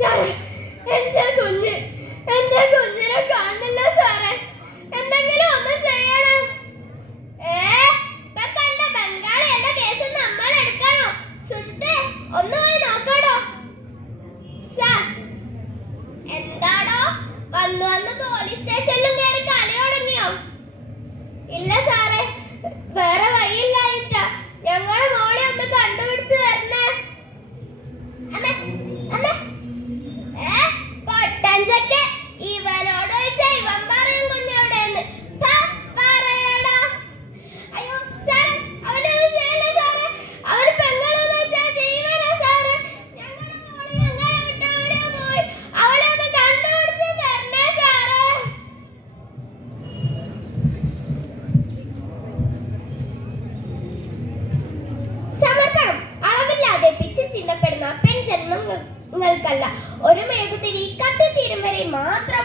സാറേ, എന്റെ കുഞ്ഞിനെ കാണുന്നില്ല സാറേ. എന്തെങ്കിലും ഒന്ന് ചെയ്യണം. കണ്ട ബംഗാളിയുടെ കേസ് നമ്മൾ എടുക്കണോ? സുജിത്തെ, ഒന്ന് പോയി നോക്കാടോ. സാർ, എന്താടോ വന്ന് പോലീസ് സ്റ്റേഷനിലും കയറി കളി തുടങ്ങിയോ? ഇല്ല സാറേ, വേറെ വഴിയില്ലായിട്ടാ. ഞങ്ങളെ മോളെ ഒന്ന് കണ്ടുപിടിച്ച് തരണേ. പൊട്ടഞ്ചക്ക് ഇവനോട് ചോദിച്ചാ ഇവൻ പറയും കുഞ്ഞെവിടെയെന്ന്. പറയടാ. അയ്യോ സാറേ, അവനൊന്നും ചെയ്യില്ല സാറേ. അവര് പെങ്ങളെന്ന് വെച്ചാ ജീവനാ സാറേ. ഞങ്ങളുടെ മോള് ഞങ്ങളെ വിട്ട് എവിടെയോ പോയി. അവളെ ഒന്ന് കണ്ടുപിടിച്ച് തരണേ സാറേ. സമർപ്പണം. അളവില്ലാതെ പിച്ച് ചിന്തപ്പെടുന്ന പെൺജന്മങ്ങൾക്കല്ല, ഒരു മെഴുകുതിരി കത്തിത്തീരും വരെ മാത്രം